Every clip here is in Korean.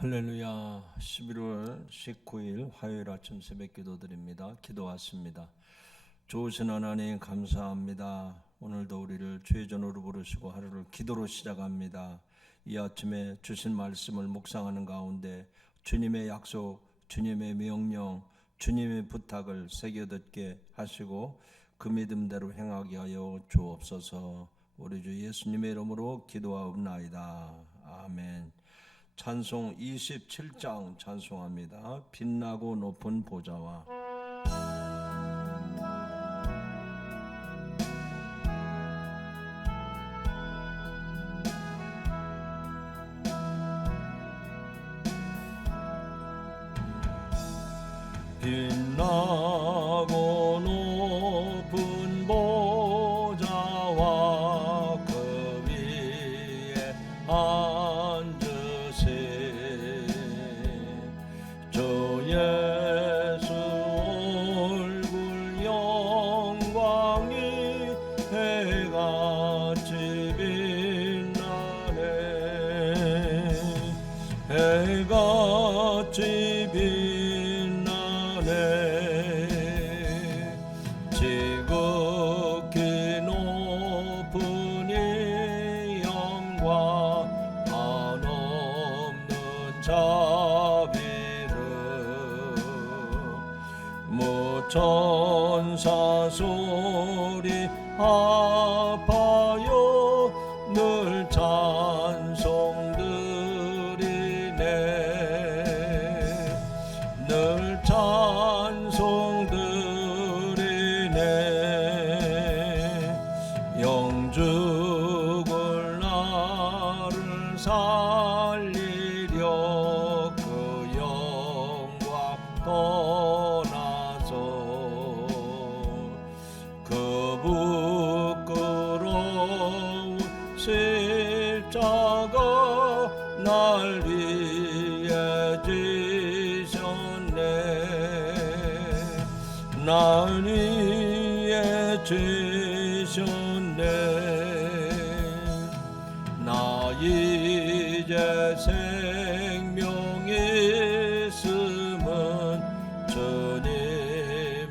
할렐루야. 11월 19일 화요일 아침 새벽 기도 드립니다. 기도 왔습니다. 좋으신 하나님 감사합니다. 오늘도 우리를 최전으로 부르시고 하루를 기도로 시작합니다. 이 아침에 주신 말씀을 묵상하는 가운데 주님의 약속, 주님의 명령, 주님의 부탁을 새겨듣게 하시고 그 믿음대로 행하게 하여 주옵소서. 우리 주 예수님의 이름으로 기도하옵나이다. 아멘. 찬송 27장 찬송합니다. 빛나고 높은 보좌와. 빛나고 높은 보좌와 그 위에 주 예수 얼굴 영광이 해같이 빛나네. 해같이 빛나네. 지극히 높은 이 영광 한없는 천사 소리 아파요 늘 찬송 드리네. 늘 찬송 드리네. 영죽을 나를 살리려 그 영광 그 부끄러운 십자가 날 위해 지셨네. 날 위해 지셨네. 나 이제 생명이 있음은 주님의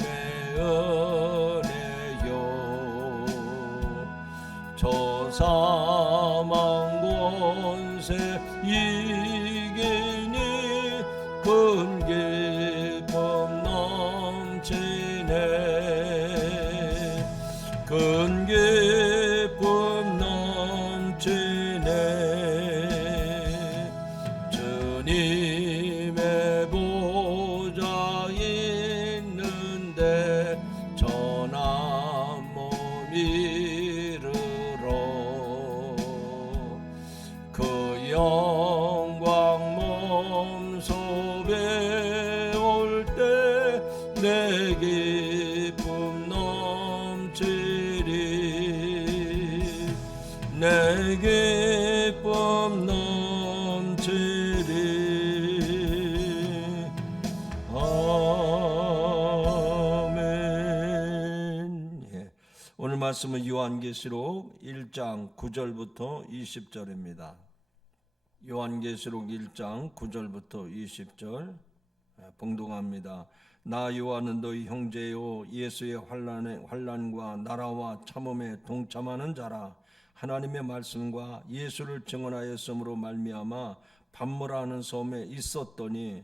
저 사망 권세 이기니 큰 기쁨 넘치네. 큰 기쁨 넘치네. 주님의 보좌 있는데 전한 몸이 그 영광 몸소에 올 때 내 기쁨 넘치리. 내 기쁨 넘치리. 아멘. 오늘 말씀은 요한계시록 1장 9절부터 20절입니다. 요한계시록 1장 9절부터 20절 봉독합니다. 나 요한은 너희 형제요 예수의 환난과 나라와 참음에 동참하는 자라. 하나님의 말씀과 예수를 증언하였으므로 말미암아 반모라는 섬에 있었더니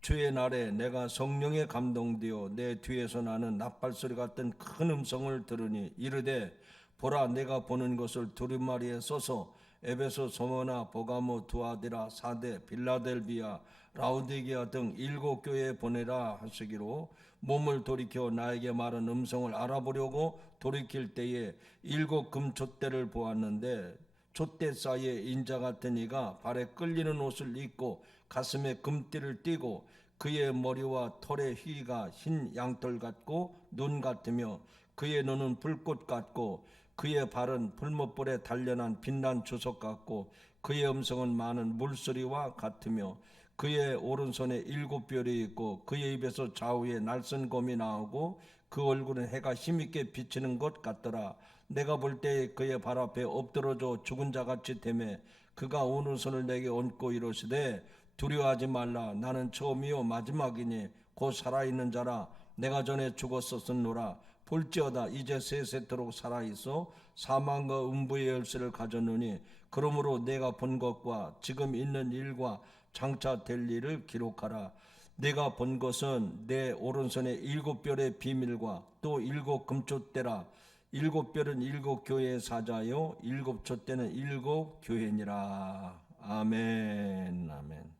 주의 날에 내가 성령에 감동되어 내 뒤에서 나는 나팔소리 같은 큰 음성을 들으니 이르되 보라 내가 보는 것을 두루마리에 써서 에베소, 소모나, 보가모, 두아디라, 사데, 빌라델비아, 라우디게아 등 7교회에 보내라 하시기로 몸을 돌이켜 나에게 말한 음성을 알아보려고 돌이킬 때에 7 금촛대를 보았는데 촛대 사이에 인자 같은 이가 발에 끌리는 옷을 입고 가슴에 금띠를 띠고 그의 머리와 털의 휘가 흰 양털 같고 눈 같으며 그의 눈은 불꽃 같고 그의 발은 불못불에 단련한 빛난 주석 같고 그의 음성은 많은 물소리와 같으며 그의 오른손에 7별이 있고 그의 입에서 좌우에 날쌘 곰이 나오고 그 얼굴은 해가 힘있게 비치는 것 같더라. 내가 볼 때 그의 발 앞에 엎드러져 죽은 자같이 되매 그가 오른손을 내게 얹고 이르시되 두려워하지 말라. 나는 처음이요 마지막이니 곧 살아있는 자라. 내가 전에 죽었었노라. 볼지어다 이제 세세토록 살아있어 사망과 음부의 열쇠를 가졌느니 그러므로 내가 본 것과 지금 있는 일과 장차 될 일을 기록하라. 내가 본 것은 내 오른손에 7별의 비밀과 또 7 금촛대라. 7별은 7 교회의 사자요 7 촛대는 7 교회니라. 아멘. 아멘.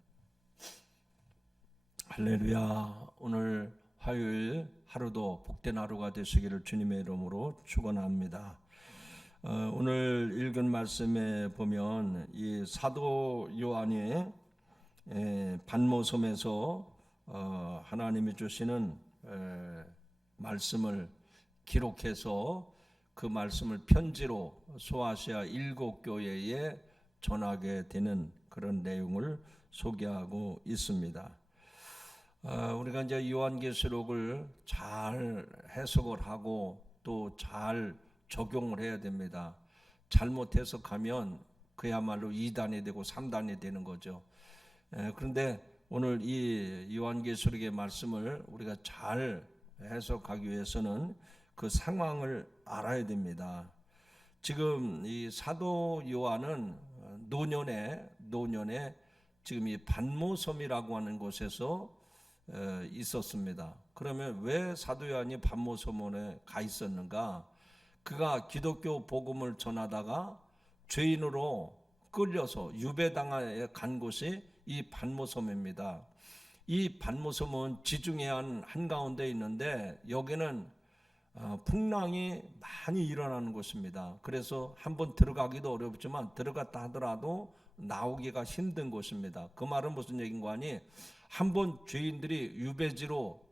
할렐루야. 오늘 화요일 하루도 복된 하루가 되시기를 주님의 이름으로 축원합니다. 오늘 읽은 말씀에 보면 이 사도 요한이 반모섬에서 하나님이 주시는 말씀을 기록해서 그 말씀을 편지로 소아시아 7 교회에 전하게 되는 그런 내용을 소개하고 있습니다. 우리가 이제 요한계시록을 잘 해석을 하고 또 잘 적용을 해야 됩니다. 잘못 해석하면 그야말로 2단이 되고 3단이 되는 거죠. 그런데 오늘 이 요한계시록의 말씀을 우리가 잘 해석하기 위해서는 그 상황을 알아야 됩니다. 지금 이 사도 요한은 노년에 지금 이 반모섬이라고 하는 곳에서 있었습니다. 그러면 왜 사도 요한이 반모섬에 가 있었는가? 그가 기독교 복음을 전하다가 죄인으로 끌려서 유배당에 간 곳이 이 반모섬입니다. 이 반모섬은 지중해 한가운데 있는데 여기는 풍랑이 많이 일어나는 곳입니다. 그래서 한번 들어가기도 어렵지만 들어갔다 하더라도 나오기가 힘든 곳입니다. 그 말은 무슨 얘기인가 하니 한번 죄인들이 유배지로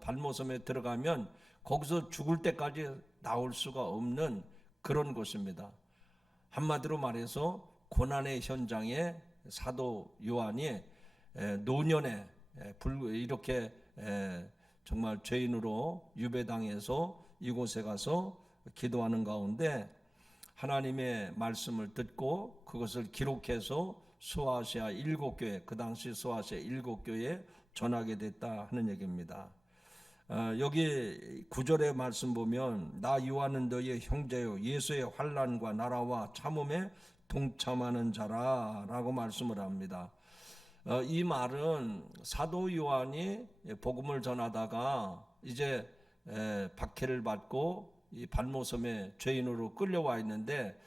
반모섬에 들어가면 거기서 죽을 때까지 나올 수가 없는 그런 곳입니다. 한마디로 말해서 고난의 현장에 사도 요한이 노년에 이렇게 정말 죄인으로 유배당해서 이곳에 가서 기도하는 가운데 하나님의 말씀을 듣고 그것을 기록해서 소아시아 7 교회, 그 당시 소아시아 7 교회에 전하게 됐다 하는 얘기입니다. 여기 9절의 말씀 보면 나 요한은 너희의 형제요 예수의 환난과 나라와 참음에 동참하는 자라 라고 말씀을 합니다. 이 말은 사도 요한이 복음을 전하다가 이제 박해를 받고 이 반모섬에 죄인으로 끌려와 있는데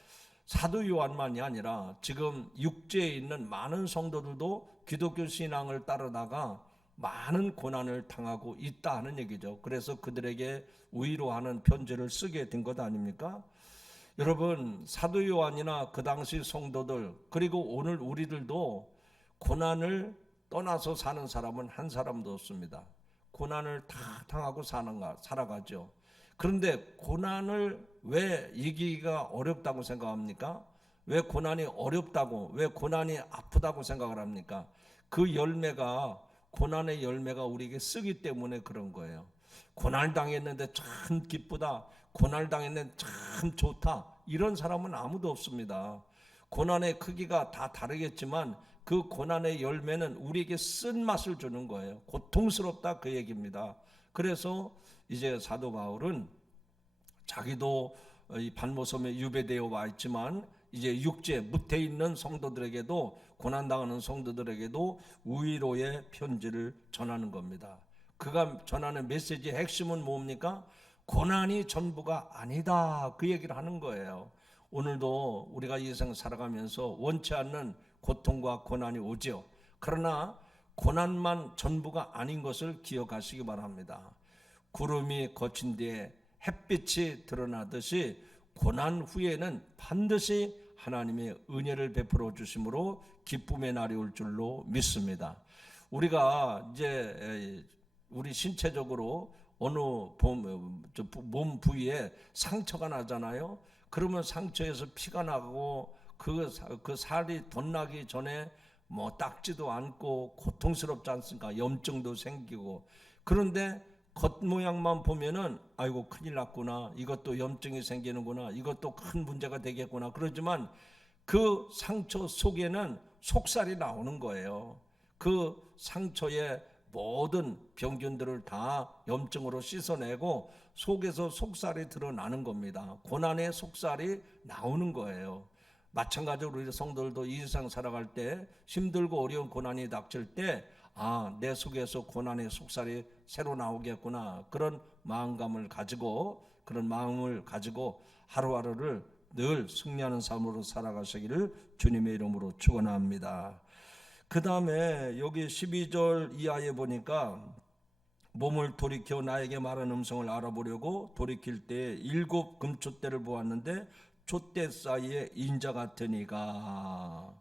사도 요한만이 아니라 지금 육지에 있는 많은 성도들도 기독교 신앙을 따르다가 많은 고난을 당하고 있다 하는 얘기죠. 그래서 그들에게 위로하는 편지를 쓰게 된 것 아닙니까? 여러분, 사도 요한이나 그 당시 성도들 그리고 오늘 우리들도 고난을 떠나서 사는 사람은 한 사람도 없습니다. 고난을 다 당하고 살아가죠. 그런데 고난을 왜 이기기가 어렵다고 생각합니까? 왜 고난이 어렵다고, 왜 고난이 아프다고 생각을 합니까? 그 열매가, 고난의 열매가 우리에게 쓰기 때문에 그런 거예요. 고난을 당했는데 참 기쁘다, 고난을 당했는데 참 좋다, 이런 사람은 아무도 없습니다. 고난의 크기가 다 다르겠지만 그 고난의 열매는 우리에게 쓴맛을 주는 거예요. 고통스럽다 그 얘기입니다. 그래서 이제 사도 바울은 자기도 이 반모섬에 유배되어 와 있지만 이제 육지에 무태 있는 성도들에게도, 고난당하는 성도들에게도 위로의 편지를 전하는 겁니다. 그가 전하는 메시지의 핵심은 뭡니까? 고난이 전부가 아니다, 그 얘기를 하는 거예요. 오늘도 우리가 이 세상 살아가면서 원치 않는 고통과 고난이 오죠. 그러나 고난만 전부가 아닌 것을 기억하시기 바랍니다. 구름이 거친 뒤에 햇빛이 드러나듯이 고난 후에는 반드시 하나님의 은혜를 베풀어 주심으로 기쁨의 날이 올 줄로 믿습니다. 우리가 이제 우리 신체적으로 어느 몸 부위에 상처가 나잖아요. 그러면 상처에서 피가 나고 그 살이 덧나기 전에 뭐 닦지도 않고 고통스럽지 않습니까? 염증도 생기고. 그런데 겉모양만 보면은 아이고 큰일 났구나, 이것도 염증이 생기는구나, 이것도 큰 문제가 되겠구나. 그러지만 그 상처 속에는 속살이 나오는 거예요. 그 상처의 모든 병균들을 다 염증으로 씻어내고 속에서 속살이 드러나는 겁니다. 고난의 속살이 나오는 거예요. 마찬가지로 우리 성도들도 이 세상 살아갈 때 힘들고 어려운 고난이 닥칠 때 내 속에서 고난의 속살이 새로 나오겠구나, 그런 마음을 가지고 하루하루를 늘 승리하는 삶으로 살아가시기를 주님의 이름으로 축원합니다. 그 다음에 여기 12절 이하에 보니까 몸을 돌이켜 나에게 말하는 음성을 알아보려고 돌이킬 때 7 금촛대를 보았는데 촛대 사이에 인자 같은 이가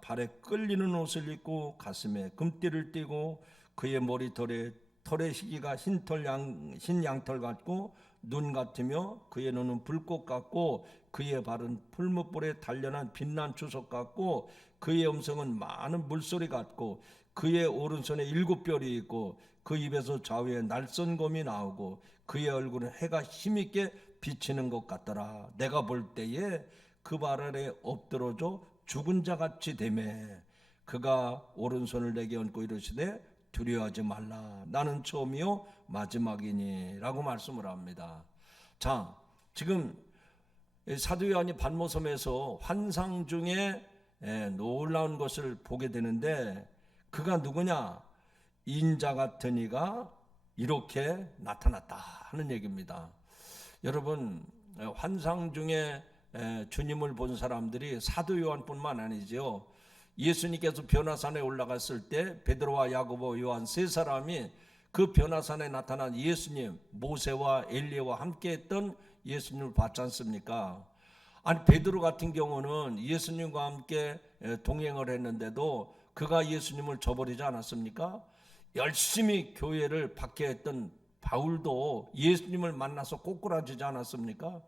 발에 끌리는 옷을 입고 가슴에 금띠를 띠고 그의 머리털에 희기가 흰 양털 같고 눈 같으며 그의 눈은 불꽃 같고 그의 발은 풀무불에 단련한 빛난 주석 같고 그의 음성은 많은 물소리 같고 그의 오른손에 7별이 있고 그 입에서 좌우에 날선검이 나오고 그의 얼굴은 해가 힘있게 비치는 것 같더라. 내가 볼 때에 그 발 아래 엎드러져 죽은 자같이 되매 그가 오른손을 내게 얹고 이르시되 두려워하지 말라, 나는 처음이요 마지막이니 라고 말씀을 합니다. 자, 지금 사도 요한이 반모섬에서 환상 중에 놀라운 것을 보게 되는데 그가 누구냐? 인자 같은 이가 이렇게 나타났다 하는 얘기입니다. 여러분, 환상 중에 주님을 본 사람들이 사도 요한뿐만 아니죠. 예수님께서 변화산에 올라갔을 때 베드로와 야고보, 요한 세 사람이 그 변화산에 나타난 예수님, 모세와 엘리야와 함께했던 예수님을 봤지 않습니까? 아니, 베드로 같은 경우는 예수님과 함께 동행을 했는데도 그가 예수님을 저버리지 않았습니까? 열심히 교회를 박해했던 바울도 예수님을 만나서 꼬꾸라지지 않았습니까?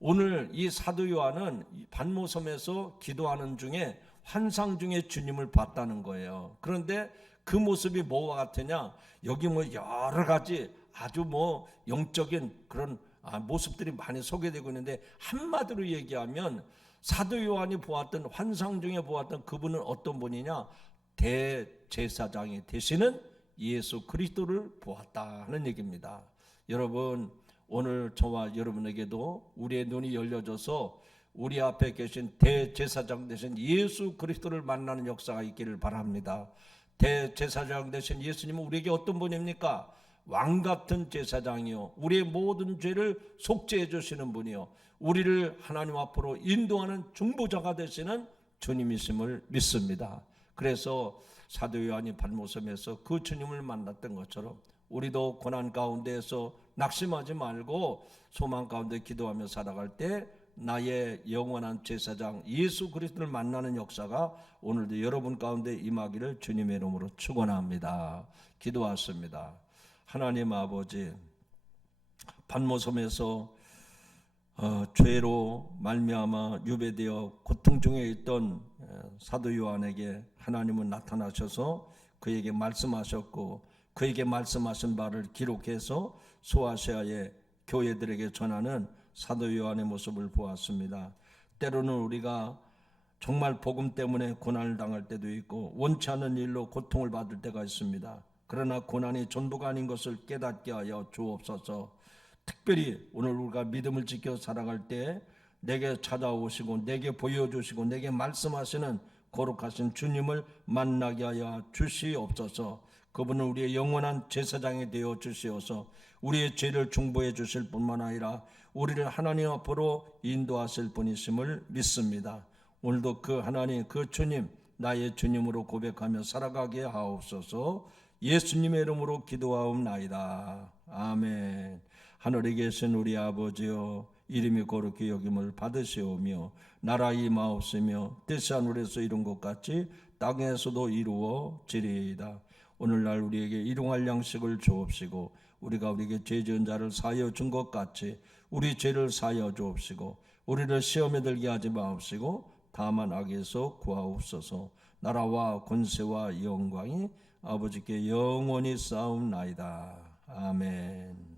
오늘 이 사도 요한은 반모섬에서 기도하는 중에 환상 중에 주님을 봤다는 거예요. 그런데 그 모습이 뭐와 같으냐? 여기 여러 가지 아주 영적인 그런 모습들이 많이 소개되고 있는데, 한마디로 얘기하면 사도 요한이 보았던 환상 중에 보았던 그분은 어떤 분이냐? 대제사장이 되시는 예수 그리스도를 보았다 하는 얘기입니다. 여러분, 오늘 저와 여러분에게도 우리의 눈이 열려져서 우리 앞에 계신 대제사장 되신 예수 그리스도를 만나는 역사가 있기를 바랍니다. 대제사장 되신 예수님은 우리에게 어떤 분입니까? 왕같은 제사장이요, 우리의 모든 죄를 속죄해 주시는 분이요, 우리를 하나님 앞으로 인도하는 중보자가 되시는 주님이심을 믿습니다. 그래서 사도 요한이 반모섬에서 그 주님을 만났던 것처럼 우리도 고난 가운데에서 낙심하지 말고 소망 가운데 기도하며 살아갈 때 나의 영원한 제사장 예수 그리스도를 만나는 역사가 오늘도 여러분 가운데 임하기를 주님의 이름으로 축원합니다. 기도하십니다. 하나님 아버지, 반모섬에서 죄로 말미암아 유배되어 고통 중에 있던 사도 요한에게 하나님은 나타나셔서 그에게 말씀하셨고, 그에게 말씀하신 바를 기록해서 소아시아의 교회들에게 전하는 사도 요한의 모습을 보았습니다. 때로는 우리가 정말 복음 때문에 고난을 당할 때도 있고 원치 않는 일로 고통을 받을 때가 있습니다. 그러나 고난이 전부가 아닌 것을 깨닫게 하여 주옵소서. 특별히 오늘 우리가 믿음을 지켜 살아갈 때 내게 찾아오시고 내게 보여주시고 내게 말씀하시는 거룩하신 주님을 만나게 하여 주시옵소서. 그분은 우리의 영원한 제사장이 되어 주시어서 우리의 죄를 중보해 주실 뿐만 아니라 우리를 하나님 앞으로 인도하실 분이심을 믿습니다. 오늘도 그 하나님, 그 주님, 나의 주님으로 고백하며 살아가게 하옵소서. 예수님의 이름으로 기도하옵나이다. 아멘. 하늘에 계신 우리 아버지여, 이름이 거룩히 여김을 받으시오며 나라 임하옵시며 뜻이 하늘에서 이룬 것 같이 땅에서도 이루어지리이다. 오늘날 우리에게 일용할 양식을 주옵시고 우리가 우리에게 죄 지은 자를 사하여 준 것 같이 우리 죄를 사하여 주옵시고 우리를 시험에 들게 하지 마옵시고 다만 악에서 구하옵소서. 나라와 권세와 영광이 아버지께 영원히 싸움나이다. 아멘.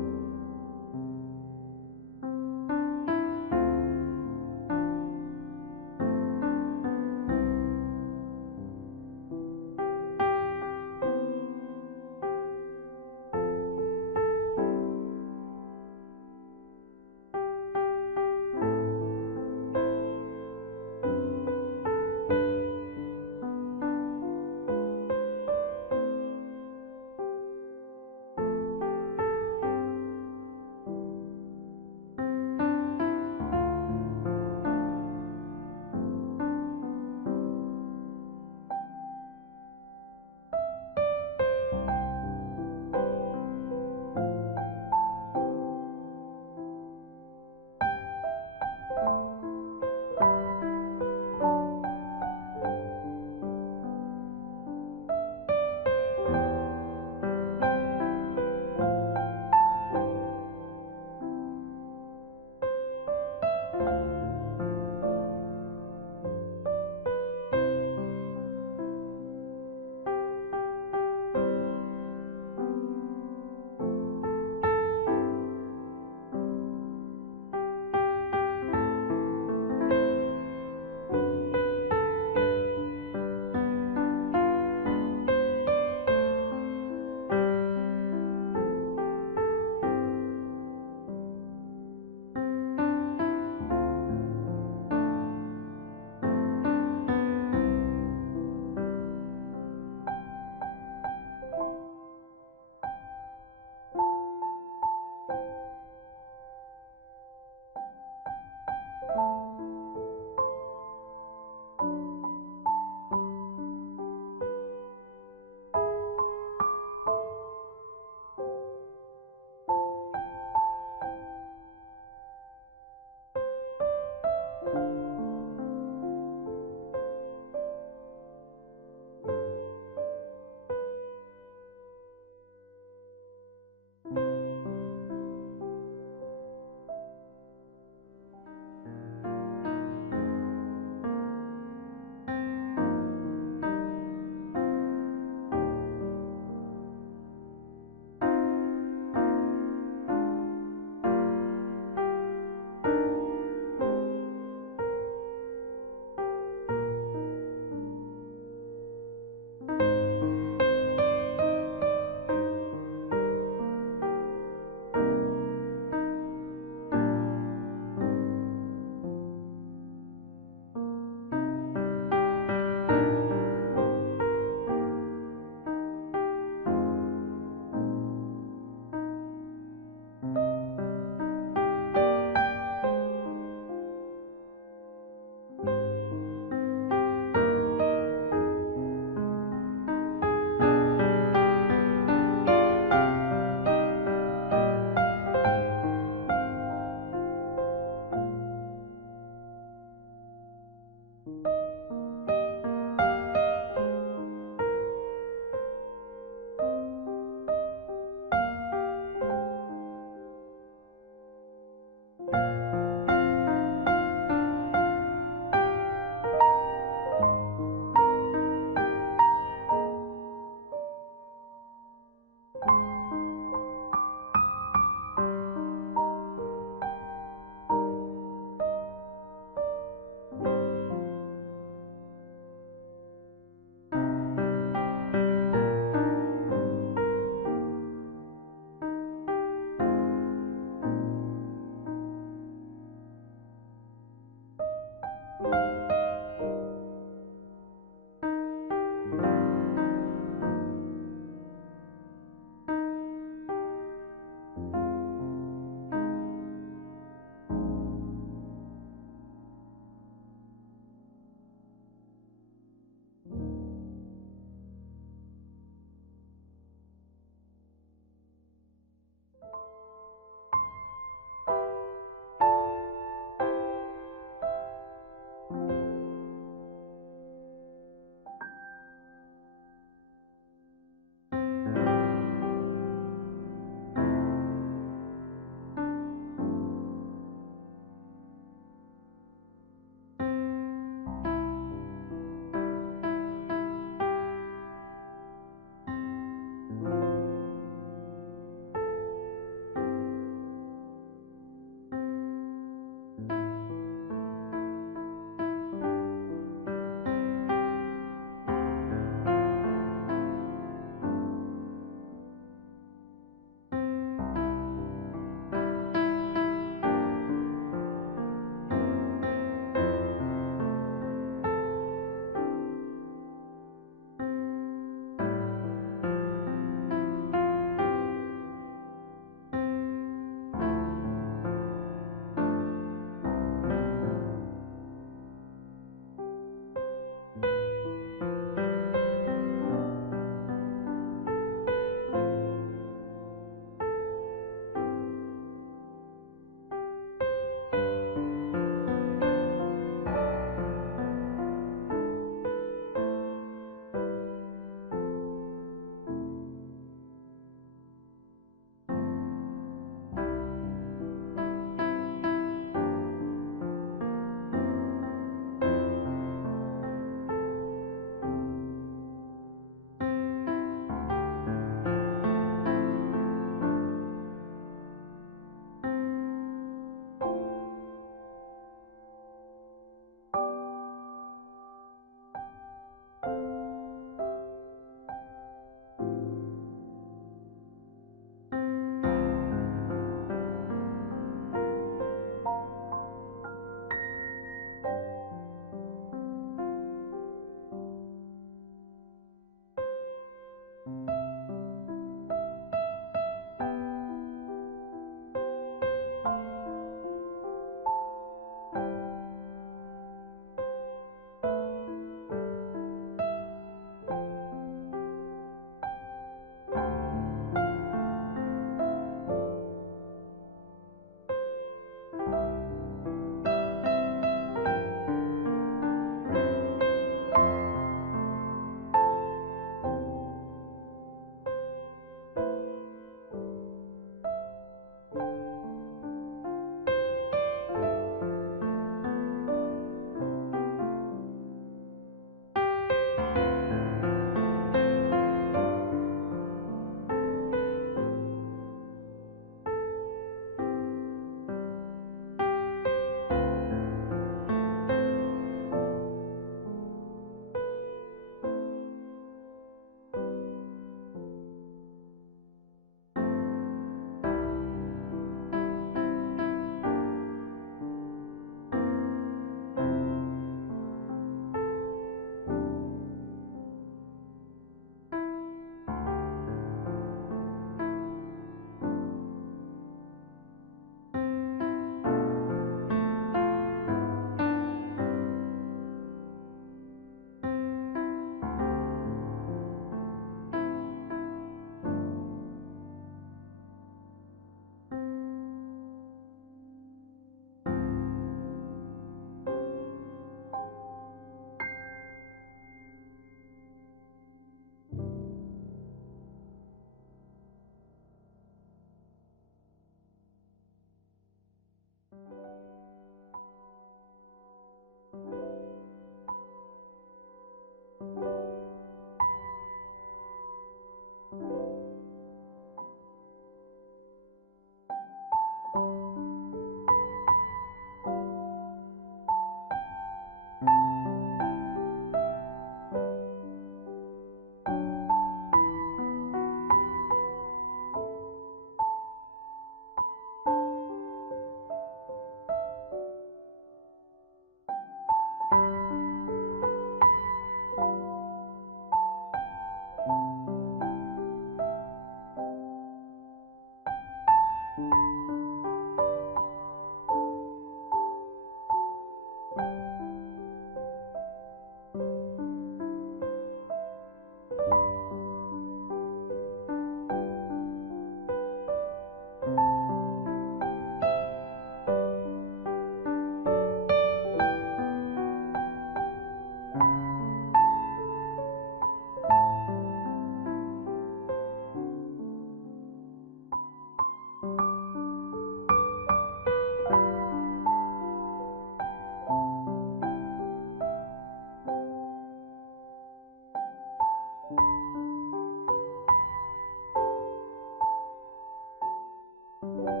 주